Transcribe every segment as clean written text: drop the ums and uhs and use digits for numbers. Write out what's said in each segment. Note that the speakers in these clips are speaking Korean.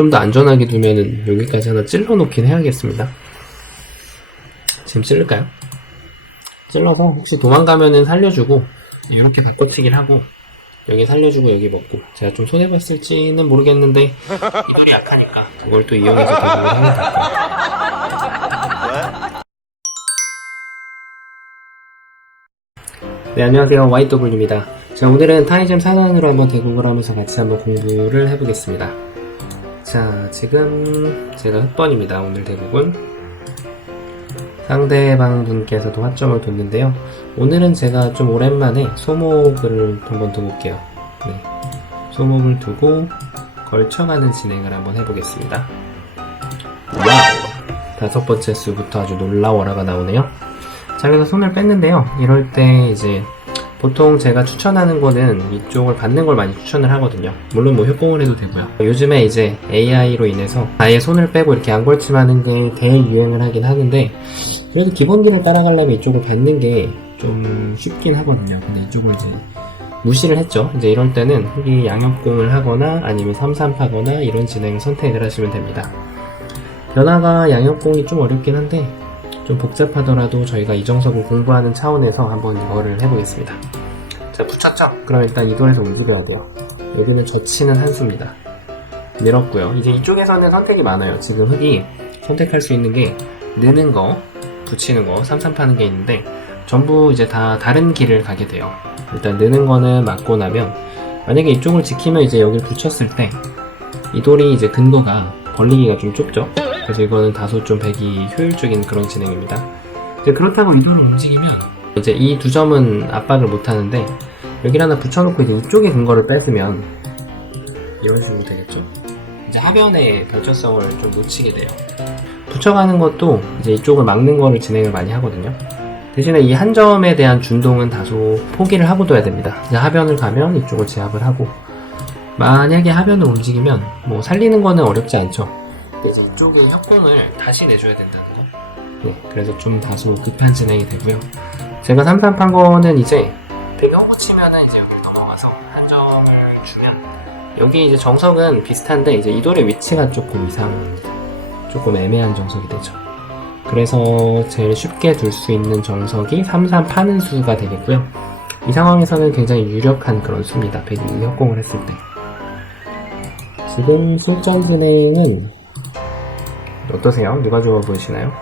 좀 더 안전하게 두면은 여기까지 하나 찔러 놓긴 해야겠습니다. 지금 찔를까요? 찔러서 혹시 도망가면은 살려주고 이렇게 바꿔치기를 하고 여기 살려주고 여기 먹고. 제가 좀 손해봤을지는 모르겠는데 이돌이 약하니까 그걸 또 이용해서 대부분 하면 될 것 같아요. 네, 안녕하세요. YW입니다. 자, 오늘은 타이즘 4단으로 한번 대국을 하면서 같이 한번 공부를 해보겠습니다. 자, 지금 제가 흑번입니다. 오늘 대국은 상대방 분께서도 화점을 뒀는데요. 오늘은 제가 좀 오랜만에 소목을 한번 두볼게요. 네, 소목을 두고 걸쳐가는 진행을 한번 해보겠습니다. 와우! 5번째 수부터 아주 놀라워라가 나오네요. 자, 그래서 손을 뺐는데요. 이럴 때 이제 보통 제가 추천하는 거는 이쪽을 받는 걸 많이 추천을 하거든요. 물론 뭐 협공을 해도 되고요. 요즘에 이제 AI로 인해서 아예 손을 빼고 이렇게 양골침하는 게 대유행을 하긴 하는데 그래도 기본기를 따라가려면 이쪽을 뱉는 게 좀 쉽긴 하거든요. 근데 이쪽을 이제 무시를 했죠. 이제 이럴 때는 흑이 양협공을 하거나 아니면 3-3 하거나 이런 진행을 선택을 하시면 됩니다. 변화가 양협공이 좀 어렵긴 한데 좀 복잡하더라도 저희가 이정석을 공부하는 차원에서 한번 이거를 해보겠습니다. 자, 붙였죠? 그럼 일단 이동해서 움직여야고요. 여기는 젖히는 한 수입니다. 밀었고요. 이제 이쪽에서는 선택이 많아요. 지금 흑이 선택할 수 있는 게 느는 거, 붙이는 거, 3-3 파는 게 있는데 전부 이제 다 다른 길을 가게 돼요. 일단 느는 거는 맞고 나면 만약에 이쪽을 지키면 이제 여기를 붙였을 때 이 돌이 이제 근거가 벌리기가 좀 좁죠. 그래서 이거는 다소 좀 배기 효율적인 그런 진행입니다. 이제 그렇다고 이 돌을 움직이면 이제 이 두 점은 압박을 못 하는데 여기를 하나 붙여놓고 이제 이쪽에 근거를 뺏으면 이런 식으로 되겠죠. 이제 하변의 변천성을 좀 놓치게 돼요. 붙여가는 것도 이제 이쪽을 막는 거를 진행을 많이 하거든요. 대신에 이 한 점에 대한 준동은 다소 포기를 하고 둬야 됩니다. 이제 하변을 가면 이쪽을 제압을 하고 만약에 하변을 움직이면 뭐 살리는 거는 어렵지 않죠. 그래서 이쪽에 협공을 다시 내줘야 된다는 거. 네, 그래서 좀 다소 급한 진행이 되고요. 제가 3-3 판 거는 이제 되게 헛고 치면은 이제 여기 넘어가서 한 점을 주면 여기 이제 정석은 비슷한데 이제 이 돌의 위치가 조금 이상합니다. 조금 애매한 정석이 되죠. 그래서 제일 쉽게 둘 수 있는 정석이 3-3 파는 수가 되겠고요. 이 상황에서는 굉장히 유력한 그런 수입니다. 배기 협공을 했을 때. 지금 실전 진행은 어떠세요? 누가 좋아 보이시나요?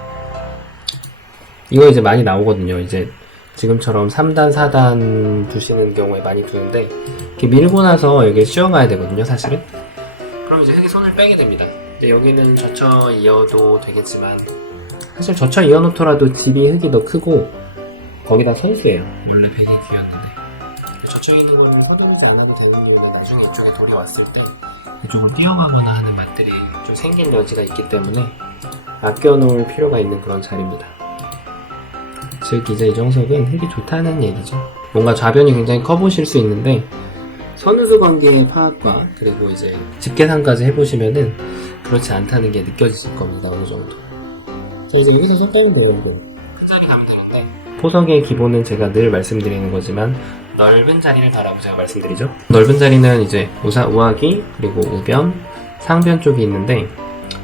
이거 이제 많이 나오거든요. 이제 지금처럼 3단, 4단 두시는 경우에 많이 두는데 이렇게 밀고 나서 여기에 씌워가야 되거든요, 사실은. 그럼 이제 흑이 손을 빼게 됩니다. 근데 여기는 젖혀 이어도 되겠지만 사실 젖혀 이어놓더라도 집이 흑이 더 크고 거기다 선수예요. 원래 백이 귀였는데 젖혀 있는 거는 서두르지 않아도 되는 건데 나중에 이쪽에 돌이 왔을 때 이쪽을 뛰어가거나 하는 맛들이 좀 생길 여지가 있기 때문에 아껴놓을 필요가 있는 그런 자리입니다. 즉 이제 이 정석은 흑이 좋다는 얘기죠. 뭔가 좌변이 굉장히 커 보실 수 있는데 선우수 관계의 파악과 그리고 이제 집계상까지 해보시면은 그렇지 않다는 게 느껴지실 겁니다. 어느 정도. 자, 이제 여기서 시작하면 돼요. 이거 큰 자리 가면 되는데 포석의 기본은 제가 늘 말씀드리는 거지만 넓은 자리를 가라고 제가 말씀드리죠. 넓은 자리는 이제 우하기 그리고 우변, 상변 쪽이 있는데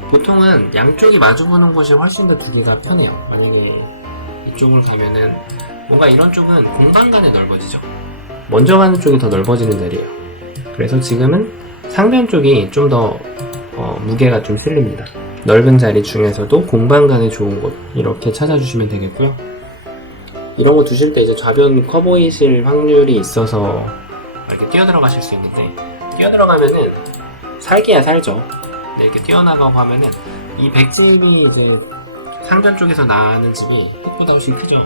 보통은 양쪽이 마주보는 곳이 훨씬 더 두기가 편해요. 만약에 이쪽을 가면은 뭔가 이런 쪽은 공간간에 넓어지죠. 먼저 가는 쪽이 더 넓어지는 자리예요. 그래서 지금은 상변 쪽이 좀 더 무게가 좀 실립니다. 넓은 자리 중에서도 공간간에 좋은 곳 이렇게 찾아주시면 되겠고요. 이런 거 두실 때 이제 좌변 커 보이실 확률이 있어서 이렇게 뛰어들어가실 수 있는데 뛰어들어가면은 살기야 살죠. 근데 이렇게 뛰어나가고 하면은 이 백집이 이제 상변 쪽에서 나는 집이 흑보다 훨씬 크죠.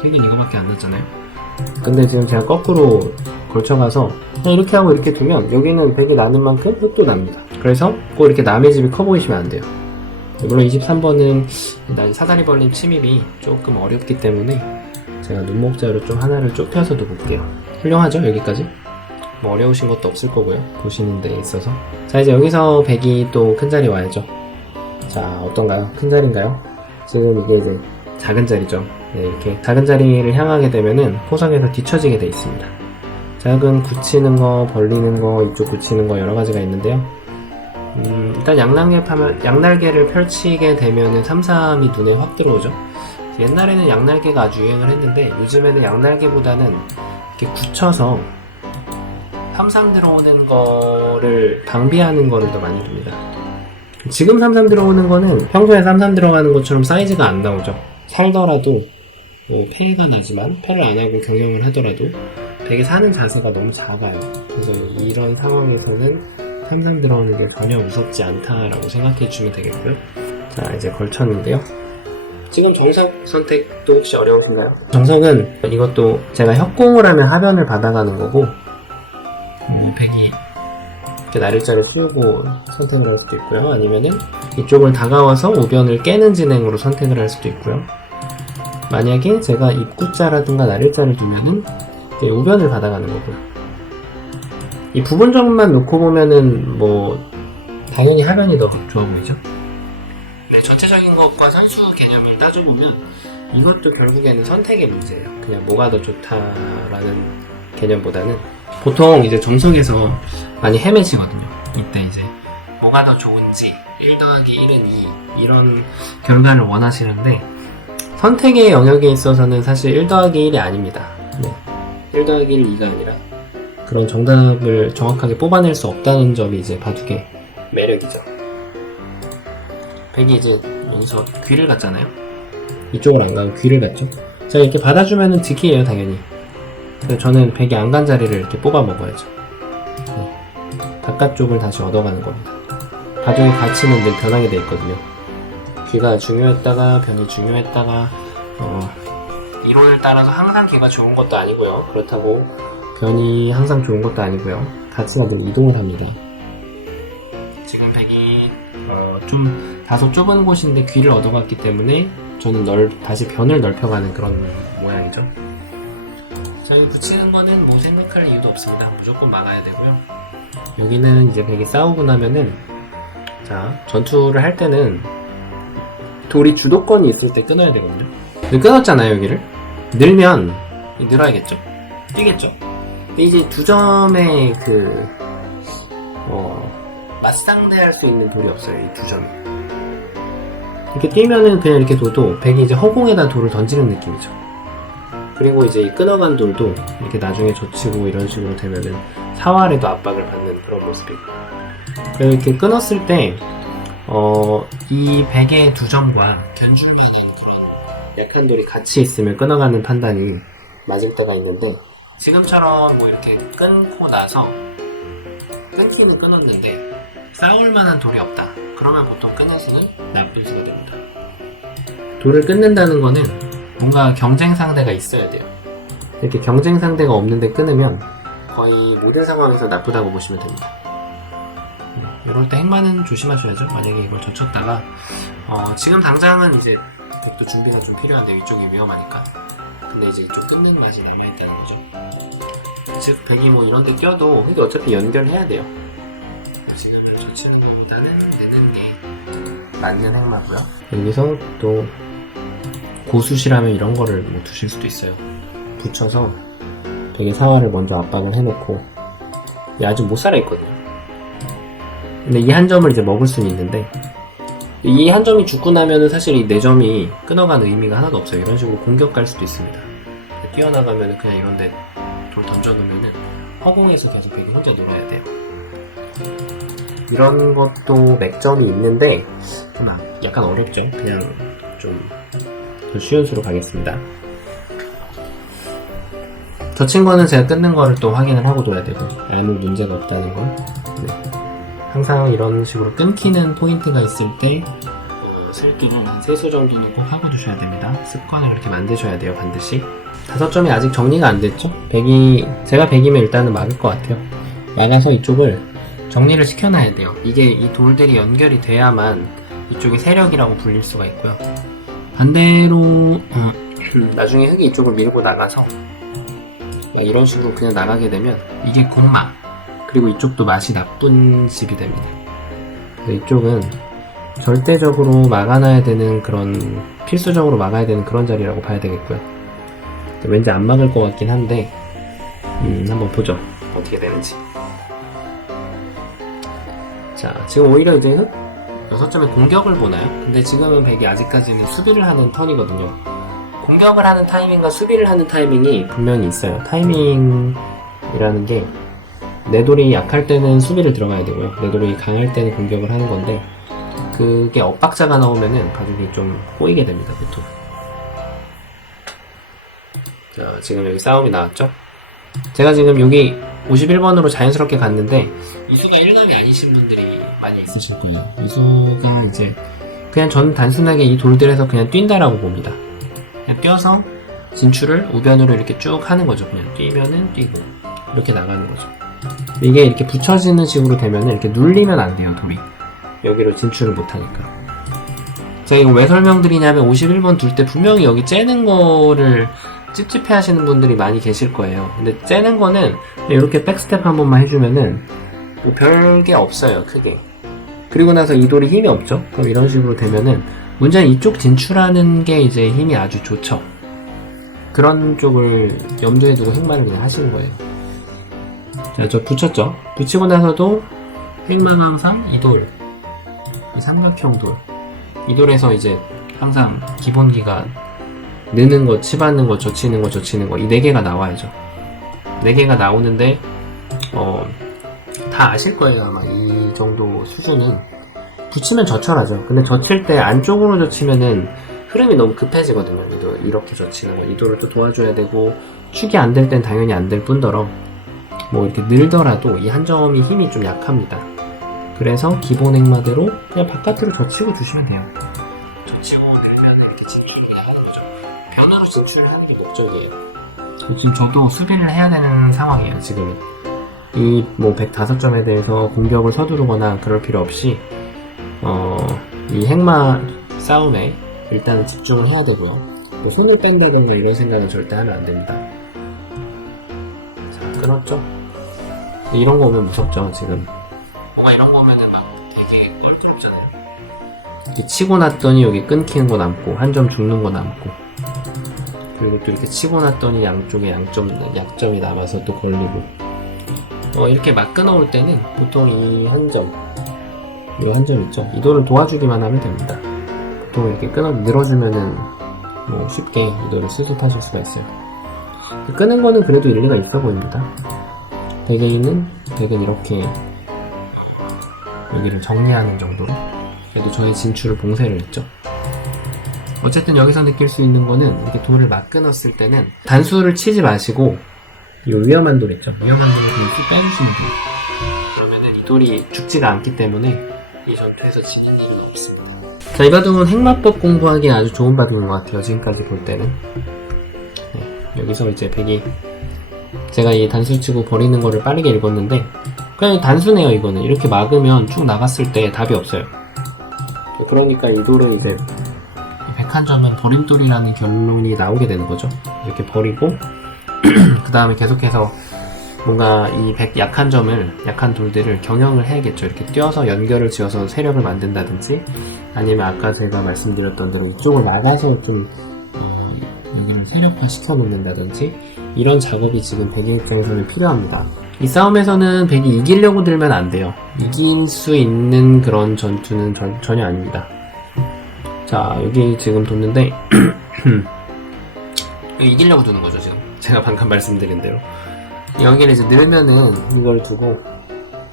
흑은 이거밖에 안 났잖아요. 근데 지금 제가 거꾸로 걸쳐가서 이렇게 하고 이렇게 두면 여기는 백이 나는 만큼 흑도 납니다. 그래서 꼭 이렇게 남의 집이 커 보이시면 안 돼요. 물론 23번은 사다리 벌림 침입이 조금 어렵기 때문에 제가 눈목자로 좀 하나를 좁혀서 두볼게요. 훌륭하죠? 여기까지? 뭐 어려우신 것도 없을 거고요. 보시는 데 있어서. 자, 이제 여기서 백이 또 큰 자리 와야죠. 자, 어떤가요? 큰 자리인가요? 지금 이게 이제 작은 자리죠. 네, 이렇게 작은 자리를 향하게 되면은 포석에서 뒤처지게 돼 있습니다. 작은 굳히는 거, 벌리는 거, 이쪽 굳히는 거 여러 가지가 있는데요. 일단 양날개를 펼치게 되면은 3-3이 눈에 확 들어오죠. 옛날에는 양날개가 아주 유행을 했는데 요즘에는 양날개보다는 이렇게 굳혀서 3-3 들어오는 거를 방비하는 거를 더 많이 둡니다. 지금 3-3 들어오는 거는 평소에 3-3 들어가는 것처럼 사이즈가 안 나오죠. 살더라도 패가 나지만 패를 안 하고 경영을 하더라도 되게 사는 자세가 너무 작아요. 그래서 이런 상황에서는 3-3 들어오는 게 전혀 무섭지 않다라고 생각해 주면 되겠고요. 자, 이제 걸쳤는데요. 지금 정석 선택도 혹시 어려우신가요? 정석은 이것도 제가 협공을 하면 하변을 받아가는 거고, 백이 이렇게 나릴자를 씌우고 선택을 할 수도 있고요. 아니면은 이쪽을 다가와서 우변을 깨는 진행으로 선택을 할 수도 있고요. 만약에 제가 입구자라든가 나릴자를 두면은 이제 우변을 받아가는 거고요. 이 부분적만 놓고 보면은 당연히 하변이 더 좋아 보이죠? 네, 전체적인 것과 선수 개념을 따져보면 이것도 결국에는 선택의 문제예요. 그냥 뭐가 더 좋다라는 개념보다는 보통 이제 정석에서 많이 헤매시거든요. 이때 이제 뭐가 더 좋은지 1+1은 2 이런 결과를 원하시는데 선택의 영역에 있어서는 사실 1+1이 아닙니다. 네. 1+1, 2가 아니라 그런 정답을 정확하게 뽑아낼 수 없다는 점이 이제 바둑의 매력이죠. 백이 이제 여기서 귀를 갔잖아요. 이쪽으로 안 가고 귀를 갔죠. 자, 이렇게 받아주면은 득이에요, 당연히. 그래서 저는 백이 안 간 자리를 이렇게 뽑아 먹어야죠. 네. 바깥쪽을 다시 얻어가는 겁니다. 바둑의 가치는 늘 변하게 돼 있거든요. 귀가 중요했다가 변이 중요했다가 이론을 따라서 항상 귀가 좋은 것도 아니고요. 그렇다고 변이 항상 좋은 것도 아니고요. 가치가 늘 이동을 합니다. 지금 백이 좀 다소 좁은 곳인데 귀를 얻어갔기 때문에 저는 다시 변을 넓혀가는 그런 모양이죠. 자, 여기 붙이는 거는 뭐 생각할 이유도 없습니다. 무조건 막아야 되고요. 여기는 이제 백이 싸우고 나면은 자, 전투를 할 때는 돌이 주도권이 있을 때 끊어야 되거든요. 근데 끊었잖아요, 여기를. 늘면 늘어야겠죠. 뛰겠죠. 근데 이제 두 점의 맞상대할 수 있는 돌이 없어요, 이 두 점이. 이렇게 뛰면은 그냥 이렇게 둬도 백이 이제 허공에다 돌을 던지는 느낌이죠. 그리고 이제 이 끊어간 돌도 이렇게 나중에 젖히고 이런 식으로 되면은 사활에도 압박을 받는 그런 모습이고. 그래서 이렇게 끊었을 때 이 백의 두 점과 견중면은 그런 약한 돌이 같이 있으면 끊어가는 판단이 맞을 때가 있는데 지금처럼 이렇게 끊고 나서 끊기는 끊었는데 싸울 만한 돌이 없다. 그러면 보통 끊는 수는 나쁜 수가 됩니다. 돌을 끊는다는 거는 뭔가 경쟁 상대가 있어야 돼요. 이렇게 경쟁 상대가 없는데 끊으면 거의 모든 상황에서 나쁘다고 보시면 됩니다. 이럴 때 행만은 조심하셔야죠. 만약에 이걸 젖혔다가 지금 당장은 이제 백도 준비가 좀 필요한데 위쪽이 위험하니까. 근데 이제 이쪽 끊는 맛이 남아있다는 거죠. 즉 백이 이런 데 껴도 이게 어차피 연결해야 돼요. 지금은 젖히는 것보다는 내는 게 맞는 행마고요. 여기서 또 고수시라면 이런 거를 두실 수도 있어요. 붙여서 백의 사활을 먼저 압박을 해놓고 아직 못 살아있거든요. 근데 이 한 점을 이제 먹을 수는 있는데 이 한 점이 죽고 나면은 사실 이 네 점이 끊어간 의미가 하나도 없어요. 이런 식으로 공격 갈 수도 있습니다. 뛰어나가면은 그냥 이런데 돌 던져놓으면은 허공에서 계속 백이 혼자 놀아야 돼요. 이런 것도 맥점이 있는데 좀 약간 어렵죠. 그냥 좀 더 쉬운 수로 가겠습니다. 젖힌 거는 제가 끊는 거를 또 확인을 하고 둬야 되고 아무 문제가 없다는 걸. 네. 항상 이런 식으로 끊기는 포인트가 있을 때 슬기를 한 3수 정도는 꼭 하고 두셔야 됩니다. 습관을 그렇게 만드셔야 돼요, 반드시. 5점이 아직 정리가 안 됐죠? 제가 100이면 일단은 막을 것 같아요. 막아서 이쪽을 정리를 시켜놔야 돼요. 이게 이 돌들이 연결이 돼야만 이쪽이 세력이라고 불릴 수가 있고요. 반대로 나중에 흙이 이쪽을 밀고 나가서 이런 식으로 그냥 나가게 되면 이게 공막, 그리고 이쪽도 맛이 나쁜 집이 됩니다. 이쪽은 절대적으로 막아놔야 되는 그런, 필수적으로 막아야 되는 그런 자리라고 봐야 되겠고요. 왠지 안 막을 것 같긴 한데 한번 보죠. 어떻게 되는지. 자, 지금 오히려 이제 6점의 공격을 보나요? 근데 지금은 백이 아직까지는 수비를 하는 턴이거든요. 공격을 하는 타이밍과 수비를 하는 타이밍이 분명히 있어요. 타이밍이라는 게 내 돌이 약할 때는 수비를 들어가야 되고요. 내 돌이 강할 때는 공격을 하는 건데 그게 엇박자가 나오면은 가족이 좀 꼬이게 됩니다, 보통. 자, 지금 여기 싸움이 나왔죠? 제가 지금 여기 51번으로 자연스럽게 갔는데 이수가 1남이 아니신 분들이 많이 있으실 거예요. 이수가 이제 그냥 저는 단순하게 이 돌들에서 그냥 뛴다라고 봅니다. 그냥 뛰어서 진출을 우변으로 이렇게 쭉 하는 거죠. 그냥 뛰면은 뛰고 이렇게 나가는 거죠. 이게 이렇게 붙여지는 식으로 되면은 이렇게 눌리면 안 돼요, 돌이. 여기로 진출을 못하니까. 제가 이거 왜 설명드리냐면 51번 둘 때 분명히 여기 째는 거를 찝찝해 하시는 분들이 많이 계실 거예요. 근데 째는 거는 이렇게 백스텝 한 번만 해주면은 뭐 별게 없어요, 크게. 그리고 나서 이 돌이 힘이 없죠? 그럼 이런 식으로 되면은 문제는 이쪽 진출하는 게 이제 힘이 아주 좋죠. 그런 쪽을 염두에 두고 행마를 그냥 하시는 거예요. 자, 저 붙였죠? 붙이고 나서도 행마는 항상 이 돌, 이 삼각형 돌, 이 돌에서 이제 항상 기본기가 느는 거, 치받는 거, 젖히는 거, 젖히는 거, 이 4개가 나와야죠. 4개가 나오는데, 다 아실 거예요, 아마. 이 정도 수준은. 붙이면 젖혀라죠. 근데 젖힐 때 안쪽으로 젖히면은 흐름이 너무 급해지거든요. 이도 이렇게 젖히는 거. 이도를 또 도와줘야 되고, 축이 안 될 땐 당연히 안 될 뿐더러, 뭐 이렇게 늘더라도 이 한 점이 힘이 좀 약합니다. 그래서 기본 행마대로 그냥 바깥으로 젖히고 주시면 돼요. 젖히고 늘면 이렇게 진출을 하는 거죠. 변화로 진출을 하는 게 목적이에요. 지금 저도 수비를 해야 되는 상황이에요, 지금은. 이 뭐 105점에 대해서 공격을 서두르거나 그럴 필요 없이 이 행마 싸움에 일단은 집중을 해야 되고요. 뭐 손을 뺀다거나 이런 생각은 절대 하면 안 됩니다. 자, 끊었죠? 이런 거 오면 무섭죠, 지금. 뭔가 이런 거 오면은 막 되게 껄끄럽잖아요. 이렇게 치고 났더니 여기 끊기는 거 남고, 한 점 죽는 거 남고, 그리고 또 이렇게 치고 났더니 양쪽에 약점이 남아서 또 걸리고, 이렇게 막 끊어올 때는 보통 이 한 점, 이 한 점 있죠? 이 돌을 도와주기만 하면 됩니다. 보통 이렇게 늘어주면은 뭐 쉽게 이 돌을 수습하실 수가 있어요. 끄는 거는 그래도 일리가 있어 보입니다. 백은 이렇게 여기를 정리하는 정도로 그래도 저의 진출을 봉쇄를 했죠. 어쨌든 여기서 느낄 수 있는 거는 이렇게 돌을 막 끊었을 때는 단수를 치지 마시고 이 위험한 돌 있죠. 위험한 돌을 그냥 쭉 빼주시면 돼요. 그러면은 이 돌이 죽지가 않기 때문에 이 전투에서 지는 힘이 없습니다. 자, 이 바둑은 행마법 공부하기에 아주 좋은 바둑인 것 같아요. 지금까지 볼 때는. 네, 여기서 이제 백이 제가 이 단수 치고 버리는 거를 빠르게 읽었는데 그냥 단수네요. 이거는 이렇게 막으면 쭉 나갔을 때 답이 없어요. 그러니까 이 돌은 이제 101점은 버림돌이라는 결론이 나오게 되는 거죠. 이렇게 버리고 그 다음에 계속해서 뭔가 이 약한 돌들을 경영을 해야겠죠. 이렇게 뛰어서 연결을 지어서 세력을 만든다든지 아니면 아까 제가 말씀드렸던 대로 이쪽을 나가서 좀 여기를 세력화 시켜 놓는다든지 이런 작업이 지금 백의 입장에서는 필요합니다. 이 싸움에서는 백이 이기려고 들면 안 돼요. 이길 수 있는 그런 전투는 전혀 아닙니다. 자, 여기 지금 뒀는데 이기려고 두는 거죠, 지금. 제가 방금 말씀드린 대로. 여기를 이제 늘면은 이걸 두고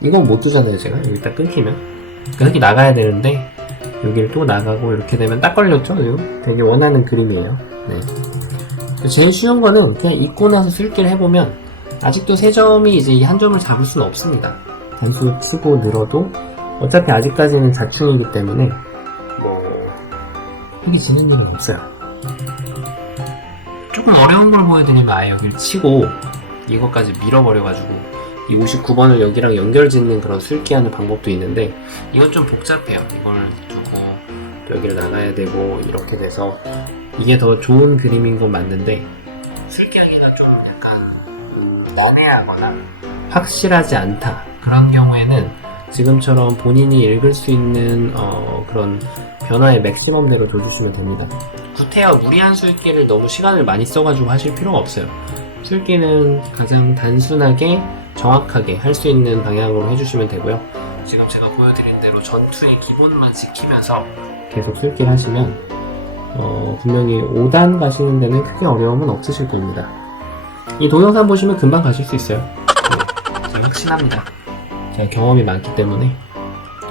이건 못 두잖아요, 제가. 여기 딱 끊기면. 그러니까 흙이 나가야 되는데 여기를 또 나가고 이렇게 되면 딱 걸렸죠, 지금. 되게 원하는 그림이에요. 네. 제일 쉬운 거는 그냥 잊고 나서 쓸기를 해보면 아직도 3점이 이제 이 한 점을 잡을 수는 없습니다. 단수 쓰고 늘어도 어차피 아직까지는 자충이기 때문에 뭐 흙이 지는 일은 없어요. 조금 어려운 걸 보여드리면 아예 여기를 치고 이것까지 밀어버려가지고 이 59번을 여기랑 연결 짓는 그런 술기하는 방법도 있는데 이건 좀 복잡해요. 이걸 두고 여기를 나가야 되고 이렇게 돼서 이게 더 좋은 그림인 건 맞는데 술기하기가 좀 약간 난해하거나 확실하지 않다 그런 경우에는 지금처럼 본인이 읽을 수 있는 그런 변화의 맥시멈대로 둬주시면 됩니다. 구태여 무리한 술기를 너무 시간을 많이 써가지고 하실 필요가 없어요. 술기는 가장 단순하게 정확하게 할 수 있는 방향으로 해주시면 되고요. 지금 제가 보여드린 대로 전투의 기본만 지키면서 계속 술길 하시면 분명히 5단 가시는 데는 크게 어려움은 없으실 겁니다. 이 동영상 보시면 금방 가실 수 있어요. 네, 제가 확신합니다. 제가 경험이 많기 때문에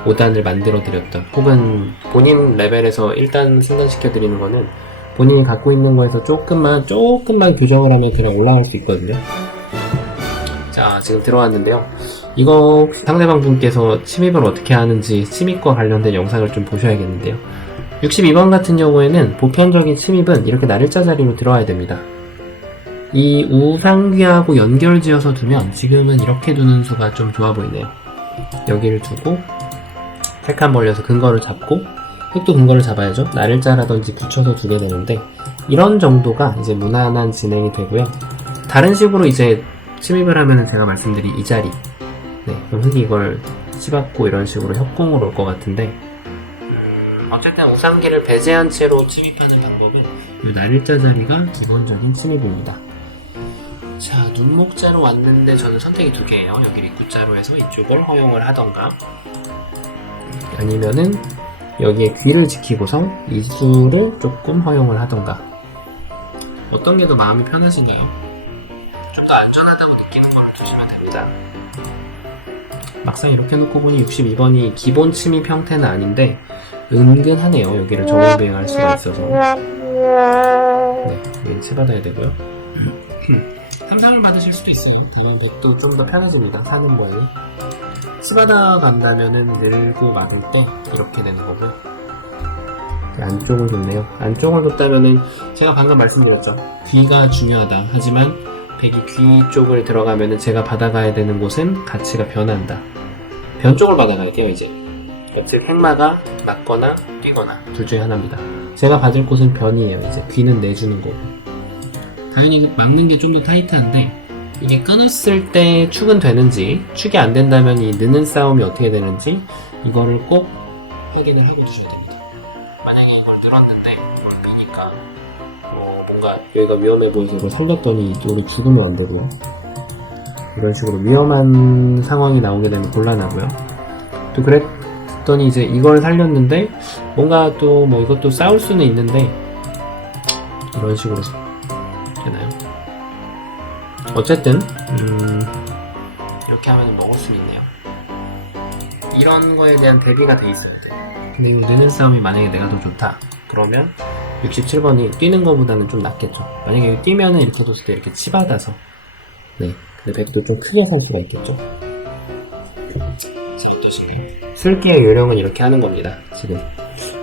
5단을 만들어 드렸던, 혹은 본인 레벨에서 1단 승단시켜 드리는 거는 본인이 갖고 있는 거에서 조금만 교정을 하면 그냥 올라갈 수 있거든요. 자, 지금 들어왔는데요. 이거 상대방 분께서 침입을 어떻게 하는지 침입과 관련된 영상을 좀 보셔야겠는데요. 62번 같은 경우에는 보편적인 침입은 이렇게 날일자 자리로 들어와야 됩니다. 이 우상귀하고 연결지어서 두면 지금은 이렇게 두는 수가 좀 좋아 보이네요. 여기를 두고 팩한 벌려서 근거를 잡고, 획도 근거를 잡아야죠. 날일자라든지 붙여서 두게 되는데, 이런 정도가 이제 무난한 진행이 되고요. 다른 식으로 이제 침입을 하면은 제가 말씀드린 이 자리, 네, 그럼 흙이 이걸 씹었고 이런 식으로 협공으로 올 것 같은데, 어쨌든 우상기를 배제한 채로 침입하는 방법은 이 날일자 자리가 기본적인 침입입니다. 자, 눈목자로 왔는데 저는 선택이 두 개예요. 여기 입구자로 해서 이쪽을 허용을 하던가, 아니면은 여기에 귀를 지키고서 이수를 조금 허용을 하던가, 어떤 게 더 마음이 편하신가요? 좀 더 안전하다고 느끼는 걸로 두시면 됩니다. 막상 이렇게 놓고 보니 62번이 기본 침입 형태는 아닌데 은근하네요. 여기를 적용 비행할 수가 있어서. 네, 여기는 치받아야 되고요. 상상을 받으실 수도 있어요. 다른 백도 좀 더 편해집니다. 사는 모양이. 치받아 간다면은 늘고 막을 때 이렇게 되는 거고요. 안쪽을 뒀네요. 안쪽을 뒀다면은 제가 방금 말씀드렸죠. 귀가 중요하다. 하지만 백이 귀 쪽을 들어가면은 제가 받아가야 되는 곳은 가치가 변한다. 변 쪽을 받아가야 돼요, 이제. 즉 핵마가 맞거나 뛰거나 둘 중에 하나입니다. 제가 받을 곳은 변이에요. 이제 귀는 내주는 거고. 당연히 막는 게 좀 더 타이트한데, 이게 끊었을 때 축은 되는지, 축이 안 된다면 이 느는 싸움이 어떻게 되는지 이거를 꼭 확인을 하고 두셔야 됩니다. 만약에 이걸 늘었는데 이걸 비니까 뭔가 여기가 위험해 보여서 이걸 살렸더니 이쪽으로 죽으면 안 되고요. 이런 식으로 위험한 상황이 나오게 되면 곤란하고요. 또 그랬더니 이제 이걸 살렸는데 뭔가 또 뭐 이것도 싸울 수는 있는데, 이런 식으로 되나요? 어쨌든 이렇게 하면 먹을 수 있네요. 이런 거에 대한 대비가 돼 있어야 돼. 근데 이거 느는 싸움이 만약에 내가 더 좋다 그러면 67번이 뛰는 거보다는 좀 낫겠죠. 만약에 뛰면은 이렇게 뒀을 때 이렇게 치받아서, 네, 근데 백도 좀 크게 살 수가 있겠죠. 자, 어떠신가요? 쓸기의 요령은 이렇게 하는 겁니다. 지금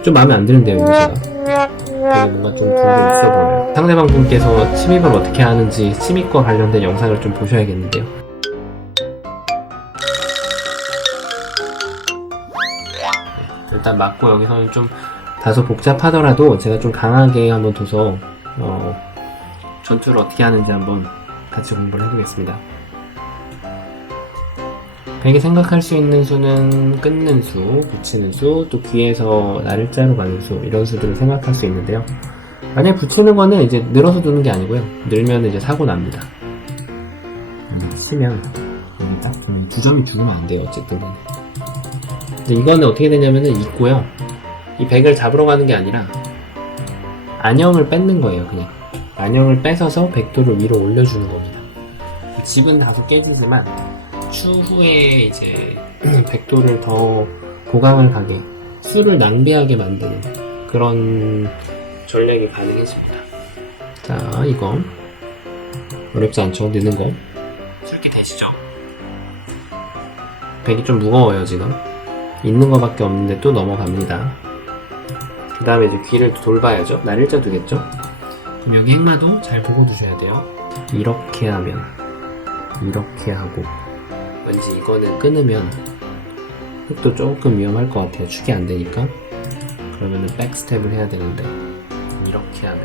좀 마음에 안 드는데요, 이거 제가. 되게 뭔가 좀 분도 있어 보여요. 상대방 분께서 침입을 어떻게 하는지 침입과 관련된 영상을 좀 보셔야겠는데요. 일단 맞고 여기서는 좀 다소 복잡하더라도 제가 좀 강하게 한번 둬서 전투를 어떻게 하는지 한번 같이 공부를 해보겠습니다. 백이 생각할 수 있는 수는 끊는 수, 붙이는 수, 또 귀에서 날일자로 가는 수, 이런 수들을 생각할 수 있는데요. 만약에 붙이는 거는 이제 늘어서 두는 게 아니고요. 늘면 이제 사고 납니다. 치면 딱 두 점이 죽으면 안 돼요, 어쨌든. 근데 이거는 어떻게 되냐면은 있고요. 이 백을 잡으러 가는 게 아니라 안형을 뺏는 거예요, 그냥. 안형을 뺏어서 백도를 위로 올려주는 겁니다. 집은 다소 깨지지만 추후에 이제 백도를 더 보강을 가게, 수를 낭비하게 만드는 그런 전략이 가능해집니다. 자, 이거 어렵지 않죠? 느는 거 쉽게 되시죠? 백이 좀 무거워요. 지금 있는 거밖에 없는데 또 넘어갑니다. 그 다음에 이제 귀를 돌봐야죠. 날일자 두겠죠? 그럼 여기 핵마도 잘 보고 두셔야 돼요. 이렇게 하면, 이렇게 하고, 왠지 이거는 끊으면 흙도 조금 위험할 것 같아요. 축이 안 되니까. 그러면은 백스텝을 해야 되는데, 이렇게 하면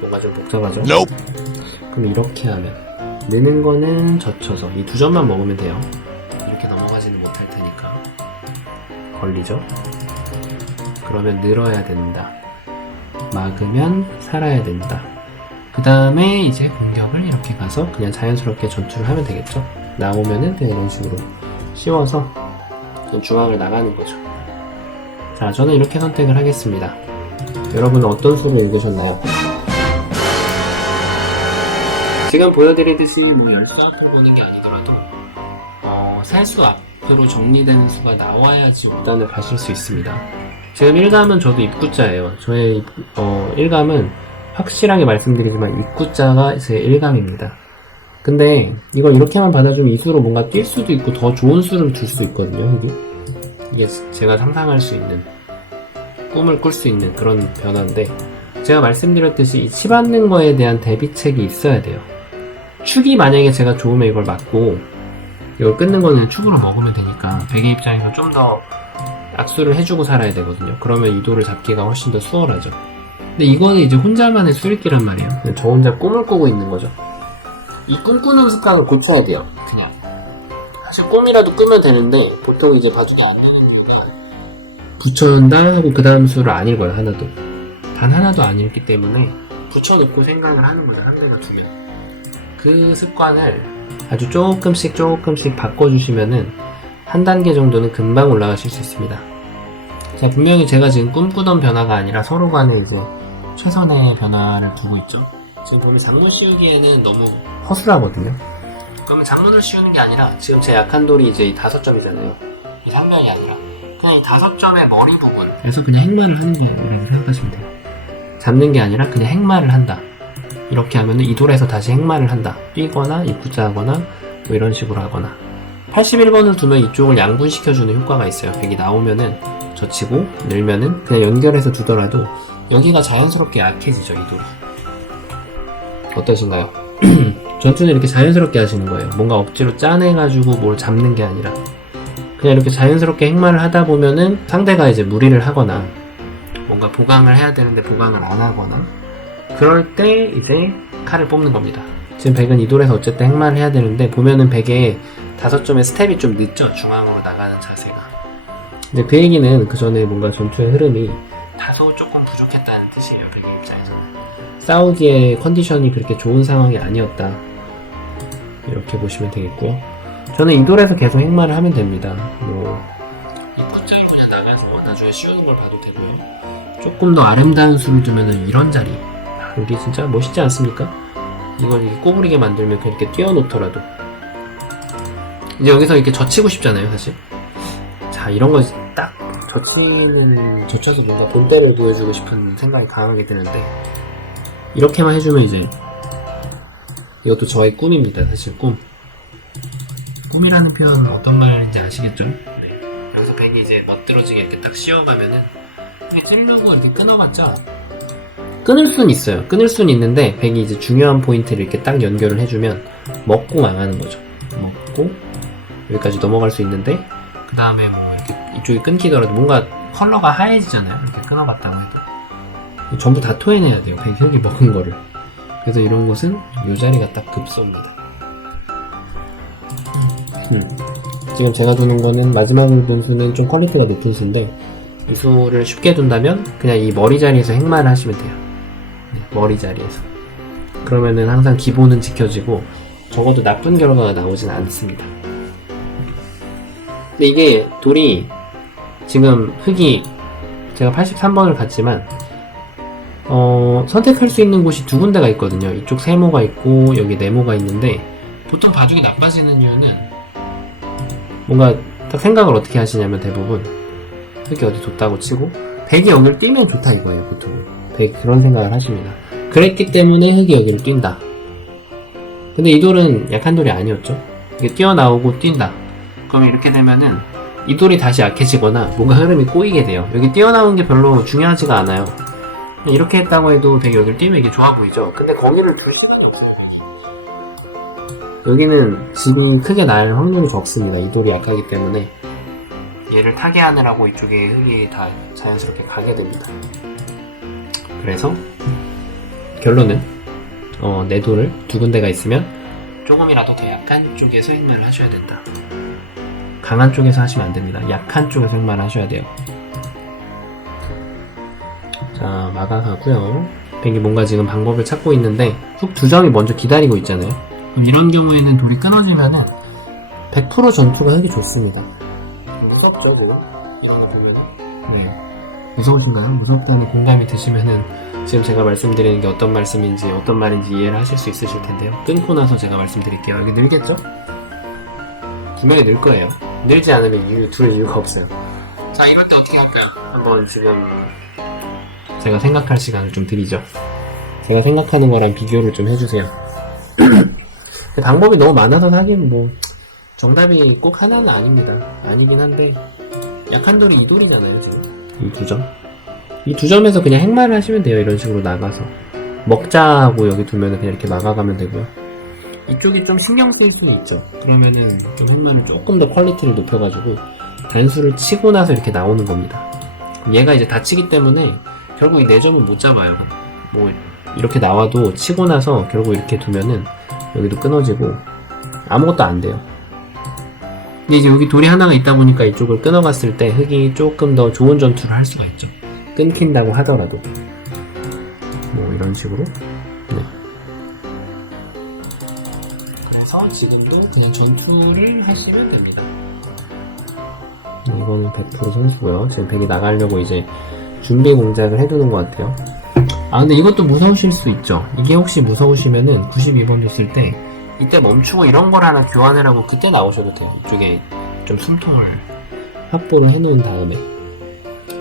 뭔가 좀 복잡하죠? Nope. 그럼 이렇게 하면, 느는 거는 젖혀서 이 두 점만 먹으면 돼요. 이렇게 넘어가지는 못할 테니까. 걸리죠? 그러면 늘어야 된다. 막으면 살아야 된다. 그 다음에 이제 공격을 이렇게 가서 그냥 자연스럽게 전투를 하면 되겠죠. 나오면은 그냥 이런 식으로 씌워서 중앙을 나가는 거죠. 자, 저는 이렇게 선택을 하겠습니다. 여러분은 어떤 수를 읽으셨나요? 지금 보여드리듯이 뭐 10수 앞을 보는 게 아니더라도 살수 앞으로 정리되는 수가 나와야지 무단을 가실 수 있습니다. 지금 1감은 저도 입구자예요. 저의 1감은 확실하게 말씀드리지만 입구자가 제 1감입니다. 근데 이걸 이렇게만 받아주면 이 수로 뭔가 뛸 수도 있고 더 좋은 수를 줄 수 있거든요. 이게 제가 상상할 수 있는, 꿈을 꿀 수 있는 그런 변화인데, 제가 말씀드렸듯이 이 치받는 거에 대한 대비책이 있어야 돼요. 축이 만약에 제가 좋으면 이걸 맞고 이걸 끊는 거는 축으로 먹으면 되니까 백의 입장에서 좀 더 악수를 해주고 살아야 되거든요. 그러면 이 돌을 잡기가 훨씬 더 수월하죠. 근데 이거는 이제 혼자만의 수익기란 말이에요. 저 혼자 꿈을 꾸고 있는 거죠. 이 꿈꾸는 습관을 고쳐야 돼요. 그냥 사실 꿈이라도 꾸면 되는데 보통 이제 바둑이 안 나오는 이유가 붙여놓는다 하고 그 다음 수를 안 읽어요. 하나도 단 하나도 안 읽기 때문에 붙여놓고 생각을 하는 거죠. 한 대가 두면 그 습관을 아주 조금씩 바꿔주시면은 한 단계 정도는 금방 올라가실 수 있습니다. 자, 분명히 제가 지금 꿈꾸던 변화가 아니라 서로 간에 이제 최선의 변화를 두고 있죠. 지금 보면 장문 씌우기에는 너무 허술하거든요. 그러면 장문을 씌우는 게 아니라 지금 제 약한 돌이 이제 이 5점이잖아요. 이 상변이 아니라 그냥 이 5점의 머리 부분, 그래서 그냥 행마를 하는 거라고 생각하시면 돼요. 잡는 게 아니라 그냥 행마를 한다. 이렇게 하면은 이 돌에서 다시 행마를 한다. 뛰거나 입구자 하거나 뭐 이런 식으로 하거나. 81번을 두면 이쪽을 양분시켜주는 효과가 있어요. 백이 나오면은 젖히고 늘면은 그냥 연결해서 두더라도 여기가 자연스럽게 약해지죠. 이 돌이. 어떠신가요? 전투는 이렇게 자연스럽게 하시는 거예요. 뭔가 억지로 짜내가지고 뭘 잡는 게 아니라 그냥 이렇게 자연스럽게 행마를 하다 보면은 상대가 이제 무리를 하거나 뭔가 보강을 해야 되는데 보강을 안 하거나 그럴 때 이제 칼을 뽑는 겁니다. 지금 백은 이 돌에서 어쨌든 행마를 해야 되는데 보면은 백의 5점의 스텝이 좀 늦죠. 중앙으로 나가는 자세가. 근데 그 얘기는 그 전에 뭔가 전투의 흐름이 다소 조금 부족했다는 뜻이에요. 백의 입장에서는. 싸우기에 컨디션이 그렇게 좋은 상황이 아니었다. 이렇게 보시면 되겠고요. 저는 이 돌에서 계속 행마를 하면 됩니다. 뭐 입구장이 그냥 나가서 나중에 씌우는 걸 봐도 되고요. 조금 더 아름다운 수를 두면은 이런 자리. 여기 진짜 멋있지 않습니까? 이걸 이렇게 꼬부리게 만들면 그냥 이렇게 띄워놓더라도 이제 여기서 이렇게 젖히고 싶잖아요, 사실. 자, 이런 거 딱 젖혀서 뭔가 본때를 보여주고 싶은 생각이 강하게 드는데 이렇게만 해주면 이제 이것도 저의 꿈입니다. 사실 꿈이라는 표현은 어떤 말인지 아시겠죠? 네. 여기서 백이 이제 멋들어지게 이렇게 딱 씌워가면은 그냥 찌르고 이렇게 끊어봤자 끊을 수는 있어요. 끊을 수는 있는데 백이 이제 중요한 포인트를 이렇게 딱 연결을 해주면 먹고 망하는 거죠. 먹고 여기까지 넘어갈 수 있는데 그 다음에 뭐 이렇게 이쪽이 끊기더라도 뭔가 컬러가 하얘지잖아요. 이렇게 끊어봤다고 해도 전부 다 토해내야 돼요. 백이 흙이 먹은 거를. 그래서 이런 곳은 이 자리가 딱 급소입니다. 지금 제가 두는 거는 마지막으로 둔 수는 좀 퀄리티가 높은 수인데 이 수를 쉽게 둔다면 그냥 이 머리 자리에서 행마를 하시면 돼요. 네, 머리 자리에서. 그러면은 항상 기본은 지켜지고 적어도 나쁜 결과가 나오진 않습니다. 근데 이게 돌이 지금 흙이 제가 83번을 갔지만 선택할 수 있는 곳이 두 군데가 있거든요. 이쪽 세모가 있고 여기 네모가 있는데 보통 바둑이 나빠지는 이유는 뭔가 딱 생각을 어떻게 하시냐면 대부분 흙이 어디 뒀다고 치고 백이 여기를 뛰면 좋다 이거예요. 보통 백이 그런 생각을 하십니다. 그랬기 때문에 흙이 여기를 뛴다. 근데 이 돌은 약한 돌이 아니었죠. 이게 뛰어나오고 뛴다. 그럼 이렇게 되면은 이 돌이 다시 약해지거나 뭔가 흐름이 꼬이게 돼요. 여기 뛰어나온 게 별로 중요하지가 않아요. 이렇게 했다고 해도 되게 여기를 뛰면 이게 좋아 보이죠. 근데 거기를 둘 수는 없어요. 여기는 집이 크게 날 확률이 적습니다. 이 돌이 약하기 때문에 얘를 타게 하느라고 이쪽에 흙이 다 자연스럽게 가게 됩니다. 그래서 결론은 내 돌을 두 군데가 있으면 조금이라도 더 약한 쪽에서 행마를 하셔야 된다. 강한 쪽에서 하시면 안 됩니다. 약한 쪽에서 행마를 하셔야 돼요. 자, 마감하고요. 백이 뭔가 지금 방법을 찾고 있는데 훅 두 점이 먼저 기다리고 있잖아요. 그럼 이런 경우에는 돌이 끊어지면은 100% 전투가 흙이 좋습니다. 없죠, 지금? 이러다 보면. 무서우신가요? 무섭다는 공감이 드시면은 지금 제가 말씀드리는 게 어떤 말씀인지 어떤 말인지 이해를 하실 수 있으실 텐데요. 끊고 나서 제가 말씀드릴게요. 여기 늘겠죠? 분명히 늘 거예요. 늘지 않으면 둘 이유가 없어요. 자, 이럴 때 어떻게 할까요? 한번 지금 제가 생각할 시간을 좀 드리죠. 제가 생각하는 거랑 비교를 좀 해주세요. 방법이 너무 많아서 하긴 뭐 정답이 꼭 하나는 아닙니다. 아니긴 한데 약한 돌이 이 돌이잖아요, 지금. 이 두 점. 이 두 점에서 그냥 행마를 하시면 돼요. 이런 식으로 나가서 먹자 하고 여기 두면은 그냥 이렇게 막아가면 되고요. 이쪽이 좀 신경 쓰일 수는 있죠. 그러면은 좀 행마를 조금 더 퀄리티를 높여가지고 단수를 치고 나서 이렇게 나오는 겁니다. 얘가 이제 다치기 때문에 결국 이 4점은 못 잡아요. 뭐 이렇게 나와도 치고 나서 결국 이렇게 두면은 여기도 끊어지고 아무것도 안 돼요. 근데 이제 여기 돌이 하나가 있다 보니까 이쪽을 끊어갔을 때 흑이 조금 더 좋은 전투를 할 수가 있죠. 끊긴다고 하더라도 뭐 이런 식으로. 네. 그래서 지금도 그냥 전투를 하시면 됩니다. 이거는 100% 선수고요. 지금 백이 나가려고 이제 준비 공작을 해두는 것 같아요. 아, 근데 이것도 무서우실 수 있죠. 이게 혹시 무서우시면은 92번 줬을 때 이때 멈추고 이런 걸 하나 교환을 하고 그때 나오셔도 돼요. 이쪽에 좀 숨통을 확보를 해놓은 다음에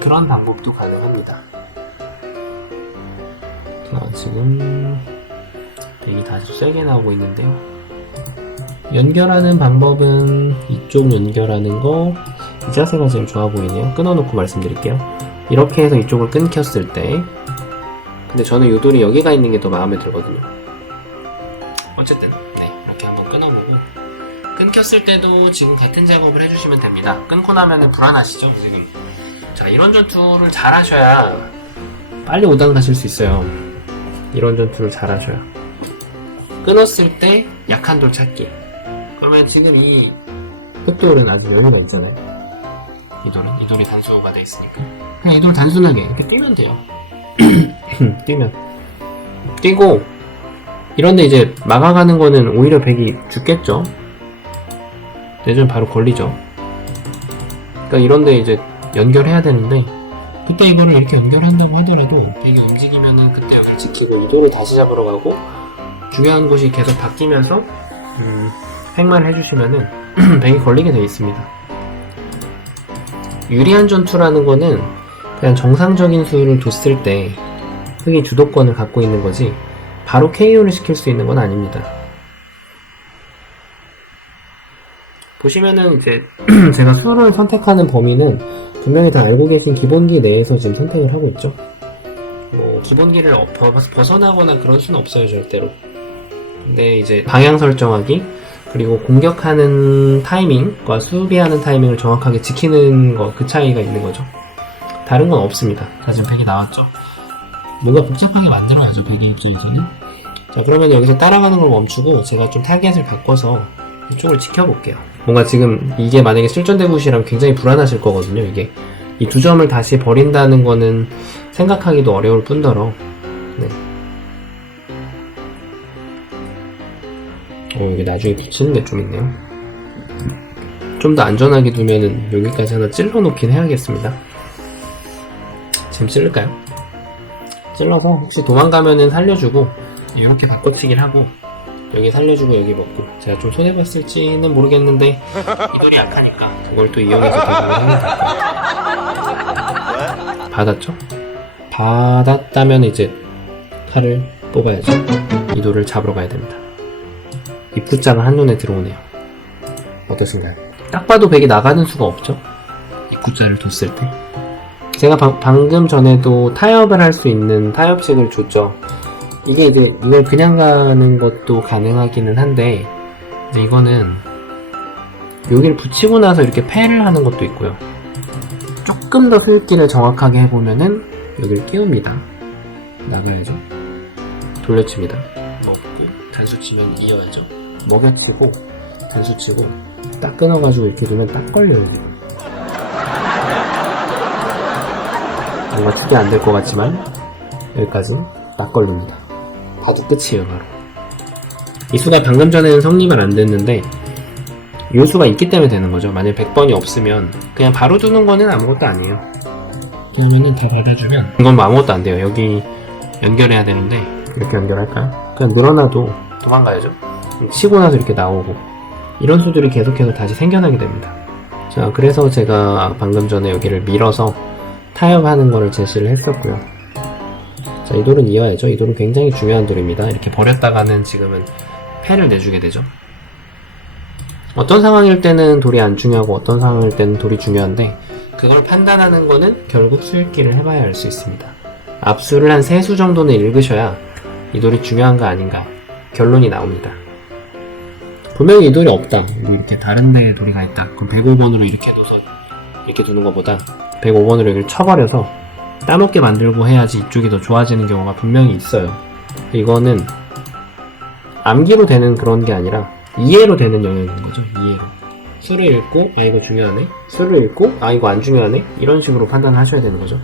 그런 방법도 가능합니다. 자, 지금 백이 다시 세게 나오고 있는데요. 연결하는 방법은 이쪽 연결하는 거, 이 자세가 지금 좋아 보이네요. 끊어놓고 말씀드릴게요. 이렇게 해서 이쪽을 끊겼을 때, 근데 저는 이 돌이 여기가 있는 게 더 마음에 들거든요. 어쨌든 네, 이렇게 한번 끊어보고 끊겼을 때도 지금 같은 작업을 해주시면 됩니다. 끊고 나면은 불안하시죠, 지금. 자, 이런 전투를 잘 하셔야 빨리 5단 가실 수 있어요. 이런 전투를 잘 하셔야. 끊었을 때 약한 돌 찾기. 그러면 지금 이 흑돌은 아주 여유가 있잖아요. 이 돌이 단수가 돼 있으니까 그냥 이 돌 단순하게 이렇게 뛰면 돼요. 뛰고 이런데 이제 막아가는 거는 오히려 백이 죽겠죠. 내전 바로 걸리죠. 그러니까 이런데 이제 연결해야 되는데 그때 이거를 이렇게 연결한다고 하더라도 백이 움직이면은 그때 여기를 지키고 이 돌을 다시 잡으러 가고 중요한 곳이 계속 바뀌면서 행마를 해주시면은 백이 걸리게 되어 있습니다. 유리한 전투라는 거는 그냥 정상적인 수를 뒀을 때 흑이 주도권을 갖고 있는 거지 바로 KO를 시킬 수 있는 건 아닙니다. 보시면은 이제 제가 수를 선택하는 범위는 분명히 다 알고 계신 기본기 내에서 지금 선택을 하고 있죠. 뭐 기본기를 벗어나거나 그런 수는 없어요, 절대로. 근데 이제 방향 설정하기 그리고 공격하는 타이밍과 수비하는 타이밍을 정확하게 지키는 거, 그 차이가 있는 거죠. 다른 건 없습니다. 자, 지금 백이 나왔죠? 뭔가 복잡하게 만들어야죠, 백이 입장에서는. 자, 그러면 여기서 따라가는 걸 멈추고 제가 좀 타겟을 바꿔서 이쪽을 지켜볼게요. 뭔가 지금 이게 만약에 실전대굿이라면 굉장히 불안하실 거거든요, 이게. 이 두 점을 다시 버린다는 거는 생각하기도 어려울 뿐더러, 네. 여기 나중에 붙이는 게 좀 있네요. 좀 더 안전하게 두면은 여기까지 하나 찔러 놓긴 해야겠습니다. 지금 찔를까요? 찔러서 혹시 도망가면은 살려주고 이렇게 바꿔치기를 하고 여기 살려주고 여기 먹고. 제가 좀 손해봤을지는 모르겠는데 이 돌이 약하니까 그걸 또 이용해서 대박을 하면 될 것 같아요. 받았죠? 받았다면 이제 칼을 뽑아야죠. 이 돌을 잡으러 가야 됩니다. 입구자가 한눈에 들어오네요. 어떠신가요? 딱 봐도 백이 나가는 수가 없죠? 입구자를 뒀을 때. 제가 방금 전에도 타협을 할 수 있는 타협식을 줬죠. 이게 이제 이걸 그냥 가는 것도 가능하기는 한데 이제 이거는 여기를 붙이고 나서 이렇게 패를 하는 것도 있고요. 조금 더 슬기를 정확하게 해보면은 여기를 끼웁니다. 나가야죠. 돌려칩니다. 먹고 단수 치면 이어야죠. 먹여치고 단수 치고 딱 끊어가지고 이렇게 두면 딱 걸려요. 뭔가 특이 안 될 것 같지만 여기까지 딱 걸립니다. 봐도 끝이에요, 바로. 이 수가 방금 전에는 성립을 안 됐는데 요수가 있기 때문에 되는 거죠. 만약 100번이 없으면 그냥 바로 두는 거는 아무것도 아니에요. 이렇게 하면은 다 받아주면 이건 뭐 아무것도 안 돼요. 여기 연결해야 되는데 이렇게 연결할까요? 그냥 늘어나도 도망가야죠. 치고 나서 이렇게 나오고 이런 수들이 계속해서 다시 생겨나게 됩니다. 자, 그래서 제가 방금 전에 여기를 밀어서 타협하는 거를 제시를 했었고요. 자, 이 돌은 이어야죠. 이 돌은 굉장히 중요한 돌입니다. 이렇게 버렸다가는 지금은 패를 내주게 되죠. 어떤 상황일 때는 돌이 안 중요하고 어떤 상황일 때는 돌이 중요한데 그걸 판단하는 거는 결국 수읽기를 해봐야 알 수 있습니다. 앞수를 한 3수 정도는 읽으셔야 이 돌이 중요한가 아닌가 결론이 나옵니다. 분명히 이 돌이 없다. 이렇게 다른 데에 돌이 가 있다. 그럼 105번으로 이렇게 둬서 이렇게 두는 것보다 105번으로 여기를 쳐버려서 따먹게 만들고 해야지 이쪽이 더 좋아지는 경우가 분명히 있어요. 이거는 암기로 되는 그런 게 아니라 이해로 되는 영역인 거죠. 이해로. 수를 읽고 아 이거 중요하네. 수를 읽고 아 이거 안 중요하네. 이런 식으로 판단하셔야 되는 거죠.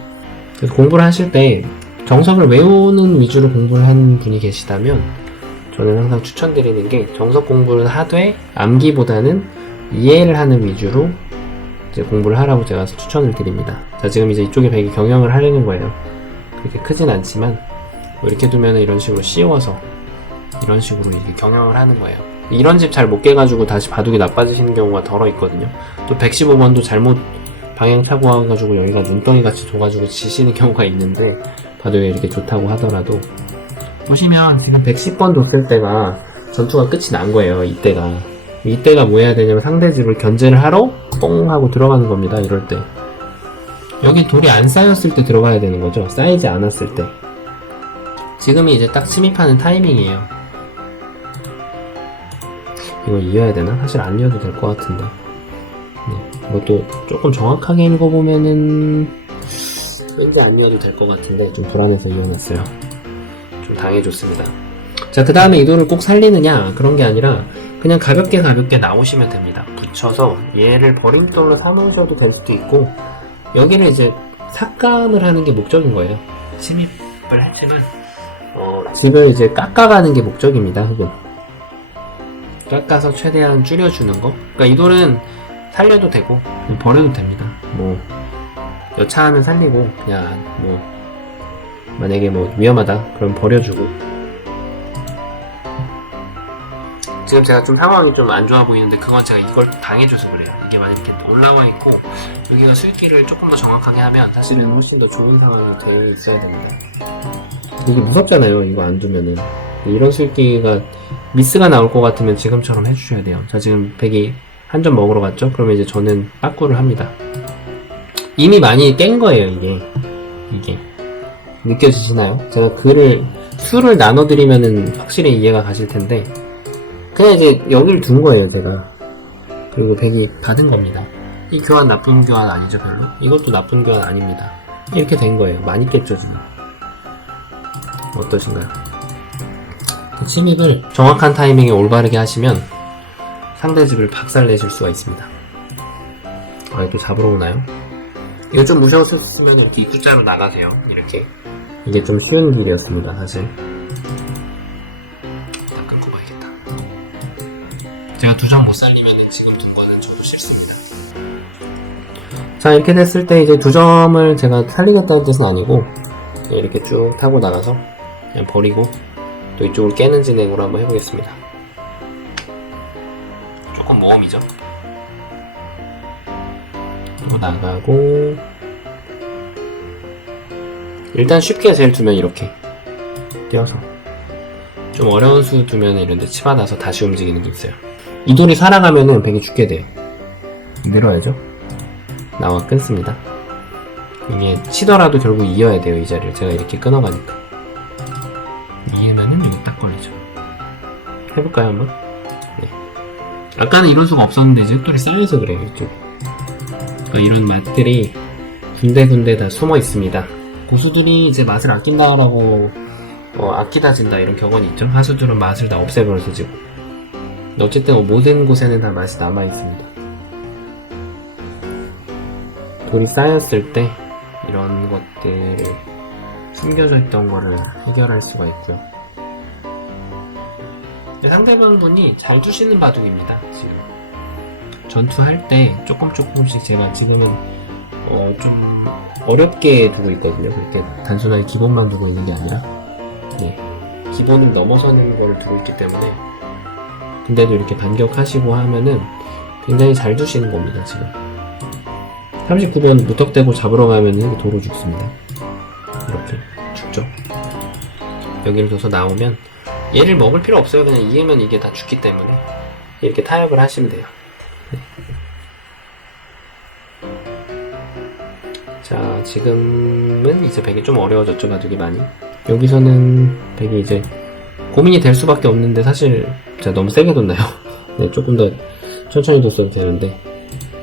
그래서 공부를 하실 때 정석을 외우는 위주로 공부를 한 분이 계시다면 저는 항상 추천드리는 게 정석 공부를 하되 암기보다는 이해를 하는 위주로 이제 공부를 하라고 제가 추천을 드립니다. 자, 지금 이제 이쪽에 백이 경영을 하려는 거예요. 그렇게 크진 않지만 뭐 이렇게 두면 이런 식으로 씌워서 이런 식으로 이렇게 경영을 하는 거예요. 이런 집 잘 못 깨가지고 다시 바둑이 나빠지시는 경우가 덜어 있거든요. 또 115번도 잘못 방향 차고 와가지고 여기가 눈덩이 같이 둬가지고 지시는 경우가 있는데 바둑이 이렇게 좋다고 하더라도 보시면 지금 110번 뒀을 때가 전투가 끝이 난 거예요. 이때가 뭐 해야 되냐면 상대 집을 견제를 하러 뽕 하고 들어가는 겁니다. 이럴 때 여기 돌이 안 쌓였을 때 들어가야 되는 거죠. 쌓이지 않았을 때. 지금이 이제 딱 침입하는 타이밍이에요. 이거 이어야 되나? 사실 안 이어도 될 것 같은데. 네, 이것도 조금 정확하게 읽어보면은 왠지 안 이어도 될 것 같은데 좀 불안해서 이어놨어요. 좀 당해줬습니다. 자, 그 다음에 이 돌을 꼭 살리느냐 그런 게 아니라 그냥 가볍게 나오시면 됩니다. 붙여서 얘를 버림돌로 삼으셔도 될 수도 있고 여기를 이제 삭감을 하는 게 목적인 거예요. 침입을 했지만 집을 이제 깎아가는 게 목적입니다. 흙은 깎아서 최대한 줄여주는 거. 그러니까 이 돌은 살려도 되고 버려도 됩니다. 뭐 여차하면 살리고 그냥 뭐 만약에 뭐 위험하다 그럼 버려주고. 지금 제가 좀 상황이 좀 안 좋아 보이는데 그건 제가 이걸 당해줘서 그래요. 이게 만약 이렇게 올라와 있고 여기가 수익기를 조금 더 정확하게 하면 사실은 훨씬 더 좋은 상황이 돼 있어야 됩니다. 이게 무섭잖아요. 이거 안 두면은 이런 수익기가 미스가 나올 것 같으면 지금처럼 해주셔야 돼요. 자, 지금 백이 한 점 먹으러 갔죠? 그러면 이제 저는 빠꾸를 합니다. 이미 많이 깬 거예요. 이게 느껴지시나요? 제가 수를 나눠드리면은 확실히 이해가 가실 텐데 그냥 이제 여기를 둔 거예요, 제가. 그리고 백이 받은 겁니다. 이 교환 나쁜 교환 아니죠, 별로? 이것도 나쁜 교환 아닙니다. 이렇게 된 거예요. 많이 깼죠, 지금. 어떠신가요? 침입을 정확한 타이밍에 올바르게 하시면 상대 집을 박살내실 수가 있습니다. 아, 이거 또 잡으러 오나요? 이거 좀 무서웠으면 이렇게 입구자로 나가세요. 이렇게. 이게 좀 쉬운 길이었습니다, 사실. 제가 2장 못 살리면 지금 둔 거는 저도 싫습니다. 자, 이렇게 됐을 때 이제 2점을 제가 살리겠다는 뜻은 아니고 이렇게 쭉 타고 나가서 그냥 버리고 또 이쪽을 깨는 진행으로 한번 해보겠습니다. 조금 모험이죠. 또 나가고 일단 쉽게 제일 두면 이렇게 띄어서 좀 어려운 수 두면 이런데 치받아서 다시 움직이는 게 있어요. 이 돌이 살아가면은 백이 죽게 돼요. 밀어야죠. 나와 끊습니다. 이게 치더라도 결국 이어야 돼요. 이 자리를 제가 이렇게 끊어가니까 이으면은 이거 딱 걸리죠. 해볼까요 한번? 네. 아까는 이런 수가 없었는데 이제 흑돌이 쌓여서 그래요. 이쪽. 그러니까 이런 맛들이 군데군데 다 숨어 있습니다. 고수들이 이제 맛을 아낀다라고 아끼다 진다 이런 격언이 있죠. 하수들은 맛을 다 없애버려서 지고. 어쨌든 모든 곳에는 다 맛이 남아있습니다. 돌이 쌓였을 때 이런 것들을 숨겨져 있던 거를 해결할 수가 있고요. 상대방 분이 잘 두시는 바둑입니다. 지금 전투할 때 조금씩 제가 지금은 좀 어렵게 두고 있거든요. 그렇게 단순하게 기본만 두고 있는 게 아니라 기본을 넘어서는 걸 두고 있기 때문에 근데도 이렇게 반격하시고 하면은 굉장히 잘 두시는 겁니다. 지금 39번 무턱대고 잡으러 가면 이렇게 도로 죽습니다. 이렇게 죽죠. 여기를 둬서 나오면 얘를 먹을 필요 없어요. 그냥 이기면 이게 다 죽기 때문에 이렇게 타협을 하시면 돼요. 자, 지금은 이제 백이 좀 어려워졌죠, 바둑이 많이. 여기서는 백이 이제 고민이 될 수밖에 없는데 사실 제가 너무 세게 뒀나요? 네, 조금 더 천천히 뒀어도 되는데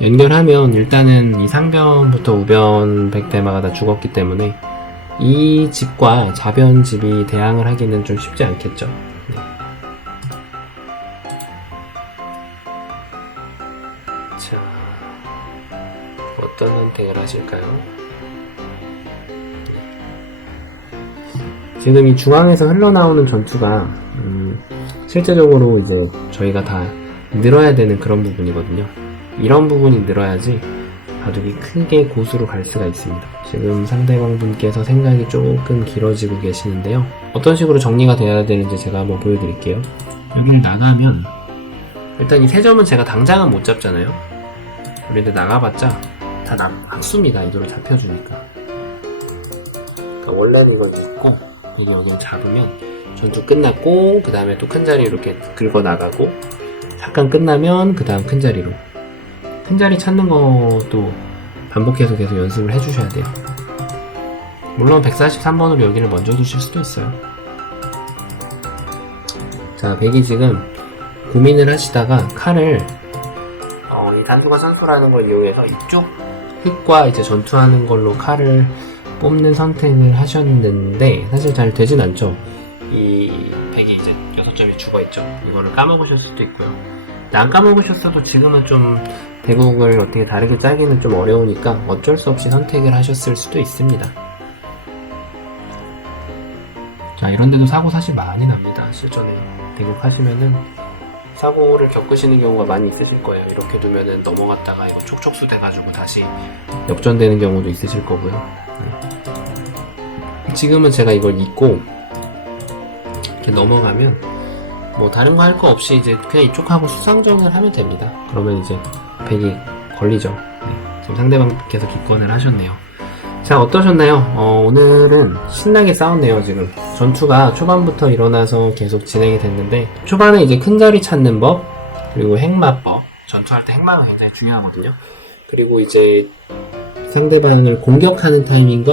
연결하면 일단은 이 상변부터 우변 백대마가 다 죽었기 때문에 이 집과 좌변 집이 대항을 하기는 좀 쉽지 않겠죠. 네. 자, 어떤 선택을 하실까요? 지금 이 중앙에서 흘러나오는 전투가 실제적으로 이제 저희가 다 늘어야 되는 그런 부분이거든요. 이런 부분이 늘어야지 바둑이 크게 고수로 갈 수가 있습니다. 지금 상대방 분께서 생각이 조금 길어지고 계시는데요. 어떤 식으로 정리가 돼야 되는지 제가 한번 보여드릴게요. 여기를 나가면 일단 이 세 점은 제가 당장은 못 잡잖아요. 그런데 나가봤자 다 학수입니다. 이도로 잡혀주니까. 그러니까 원래는 이걸 잡고 여기를 잡으면 전투 끝났고 그 다음에 또 큰 자리 이렇게 긁어 나가고 잠깐 끝나면 그 다음 큰 자리로 큰 자리 찾는 것도 반복해서 계속 연습을 해주셔야 돼요. 물론 143번으로 여기를 먼저 두실 수도 있어요. 자, 백이 지금 고민을 하시다가 칼을 이 단수가 선수라는 걸 이용해서 이쪽 흙과 이제 전투하는 걸로 칼을 뽑는 선택을 하셨는데 사실 잘 되진 않죠. 이 백이 이제 6점이 죽어있죠. 이거를 까먹으실 수도 있고요. 안 까먹으셨어도 지금은 좀 대국을 어떻게 다르게 짜기는 좀 어려우니까 어쩔 수 없이 선택을 하셨을 수도 있습니다. 자, 이런데도 사고 사실 많이 납니다. 실전에 대국 하시면은 사고를 겪으시는 경우가 많이 있으실 거예요. 이렇게 두면은 넘어갔다가 이거 촉촉수 돼가지고 다시 역전되는 경우도 있으실 거고요. 지금은 제가 이걸 잊고 이렇게 넘어가면 뭐 다른 거 할 거 없이 이제 그냥 이쪽하고 수상전을 하면 됩니다. 그러면 이제 백이 걸리죠. 지금 상대방께서 기권을 하셨네요. 자, 어떠셨나요? 오늘은 신나게 싸웠네요. 지금 전투가 초반부터 일어나서 계속 진행이 됐는데 초반에 이제 큰 자리 찾는 법 그리고 핵마법, 전투할 때 핵마가 굉장히 중요하거든요. 그리고 이제 상대방을 공격하는 타이밍과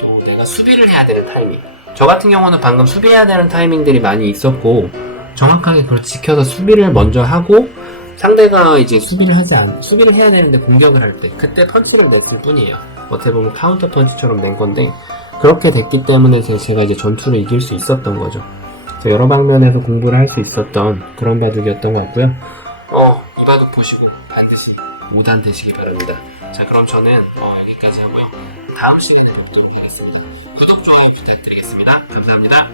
또 내가 수비를 해야 되는 타이밍. 저 같은 경우는 방금 수비해야 되는 타이밍들이 많이 있었고 정확하게 그걸 지켜서 수비를 먼저 하고 상대가 이제 수비를 해야 되는데 공격을 할 때 그때 펀치를 냈을 뿐이에요. 어떻게 보면 카운터 펀치처럼 낸 건데 그렇게 됐기 때문에 제가 이제 전투를 이길 수 있었던 거죠. 여러 방면에서 공부를 할 수 있었던 그런 바둑이었던 것 같고요. 이 바둑 보시고 반드시 5단 되시기 바랍니다. 자, 그럼 저는 여기까지 하고요. 다음 시간에 뵙도록 하겠습니다. 구독, 좋아요 부탁드리겠습니다. 감사합니다.